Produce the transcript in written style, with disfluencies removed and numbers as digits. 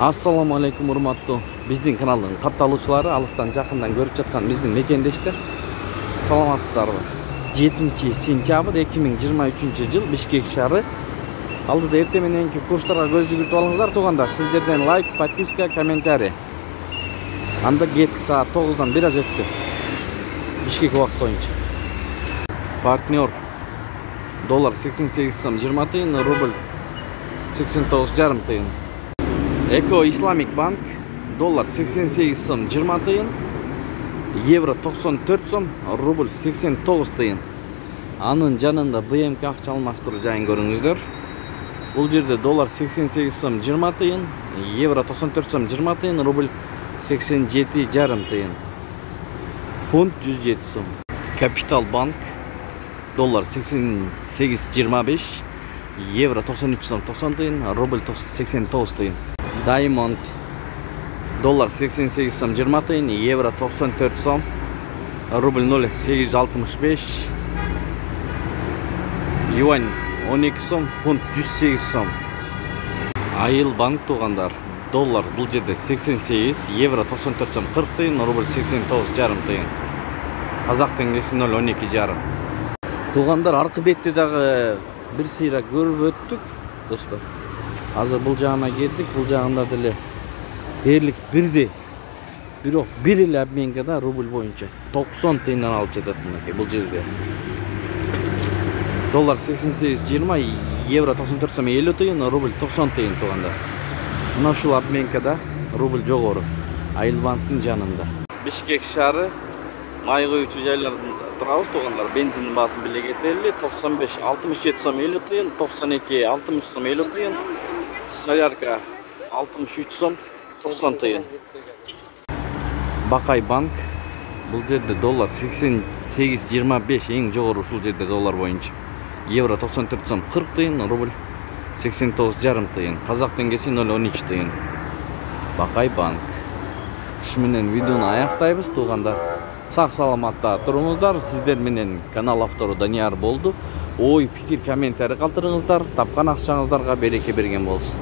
Assalamu alaikum урматтуу биздин каналдын катталуучулары, алыстан жакындан көрүп жаткан биздин мекендештер. Саламатсыздарбы? 7 сентябрь 2023 жыл Бишкек шаары. Алдыда эртең мененки курстарга көз жүгүртүп алыңыздар туугандар. Сиздерден лайк, подписка, комментарий. Анда кеттик, саат 9-дан бир аз өттү. Бишкек убакыты боюнча. Партнер доллар 88 сом 20 тыйын, рубль 89,5 тыйын. Эко Исламик банк доллар 88 сом 20 тыйын, евро 94 сом, рубль 89 тыйын. Анын жанында БМК акча алмаштыруу жайын көрүңүздөр. Бул жерде доллар 88 сом 20 тыйын, евро 94 сом 20 тыйын, рубль 87,5 тыйын. Фунт 107 сом. Капитал банк доллар 88,25, евро 93 сом 90 тыйын, рубль 89 тыйын. Diamond доллар 88 сом 20 тыйын, евро 94 сом, рубль 0,865, юань 12 сом, фунт 108 сом. Айыл банк туугандар, доллар бул жерде 88, евро 94 сом 40 тыйын, рубль 89,5 тыйын. Казак теңгеси 0,12,5. Туугандар, аркы бетте дагы бир сыйра көрүп өттүк, достор. Азыр бул жагына келдик, бул жагында деле дээрлик бирди. Бирок бир эле обменгада рубль боюнча 90 тыйындан алып жатат мынакей бул жерде. Доллар 88,20, евро 94 сом 50 тыйын, рубль 90 тыйын туугандар. Мына ушул обменкада рубль жогору. Айыл банктын жанында. Бишкек шаары май куючу жайларда турабыз туугандар. Бензин баасын биле кетели. 95 67 сом 50 тыйын, 92 60 сом 50 тыйын. Солярка 63 сом 90 тыйын. Бакай банк бул жерде доллар 88,25 эң жогору ушул жерде доллар боюнча. Евро 94 сом 40 тыйын, рубль 89,5 тыйын. Казак теңгеси 0,13 тыйын. Бакай банк. Ушу менен видеону аяктайбыз туугандар. Сак саламатта туруңуздар. Сиздер менен канал автору Данияр болду. Ой, пикир, комментарий калтырыңыздар. Тапкан акчаңыздарга береке берген болсун.